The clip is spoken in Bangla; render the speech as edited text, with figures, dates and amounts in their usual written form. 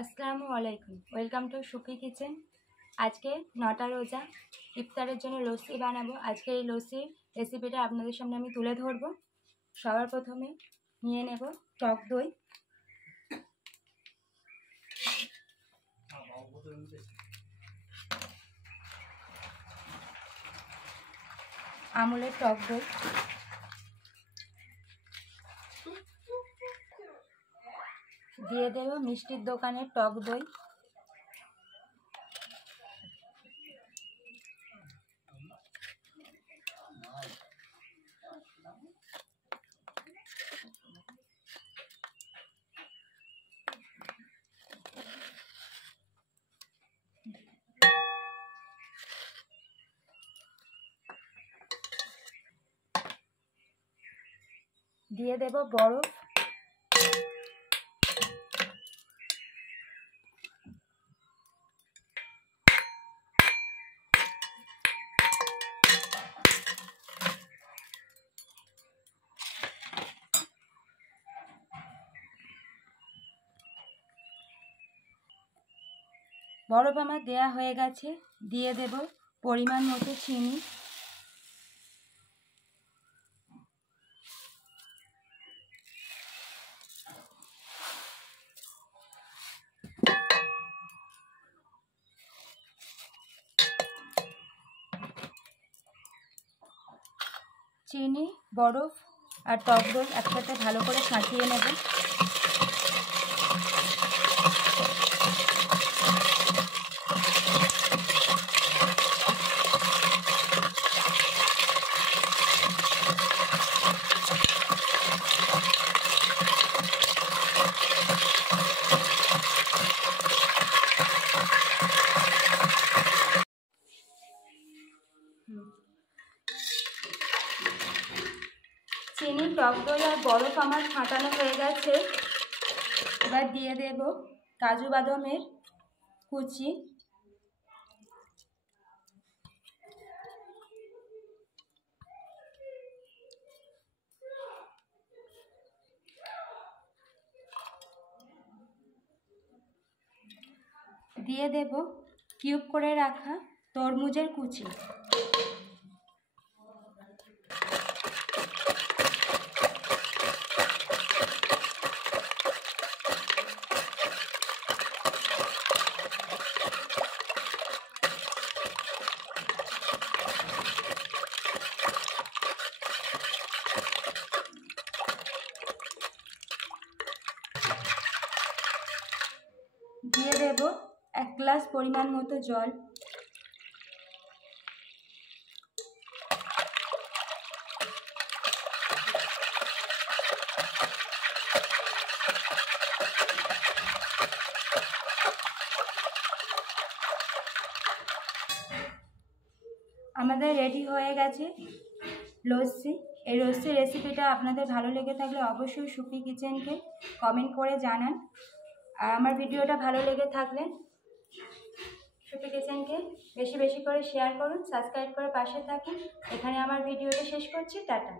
আসসালামু আলাইকুম, ওয়েলকাম টু সুফি কিচেন। আজকে 9টা রোজা ইফতারের জন্য লস্যি বানাবো। আজকে এই লস্যির রেসিপিটা আপনাদের সামনে আমি তুলে ধরবো। সবার প্রথমে নিয়ে নেব টক দই, আমুলের টক দই, দিয়ে দেব মিষ্টির দোকানের টক দই, দিয়ে দেব বরফ, বরফ আমার দেয়া হয়ে গেছে। দিয়ে দেব পরিমাণ মতো চিনি, চিনি, বরফ আর টক দই একসাথে ভালো করে ফাটিয়ে নেব। চিনি, টক দই আর বরফ আমার ফাটানো হয়ে গেছে। এবার দিয়ে দেব কাজু বাদামের কুচি, দিয়ে দেব কিউব করে রাখা তরমুজের কুচি, দিয়ে দেব 1 গ্লাস পরিমাণ মতো জল, আমাদের রেডি হয়ে গেছে লস্যি। এই লস্যির রেসিপিটা আপনাদের ভালো লেগে থাকলে অবশ্যই সুফি কিচেনকে কমেন্ট করে জানান। আর আমার ভিডিওটা ভালো লেগে থাকলে সুফি কিচেনকে বেশি বেশি করে শেয়ার করুন, সাবস্ক্রাইব করে পাশে থাকুন। এখানে আমার ভিডিওটা শেষ করছি, টাটা।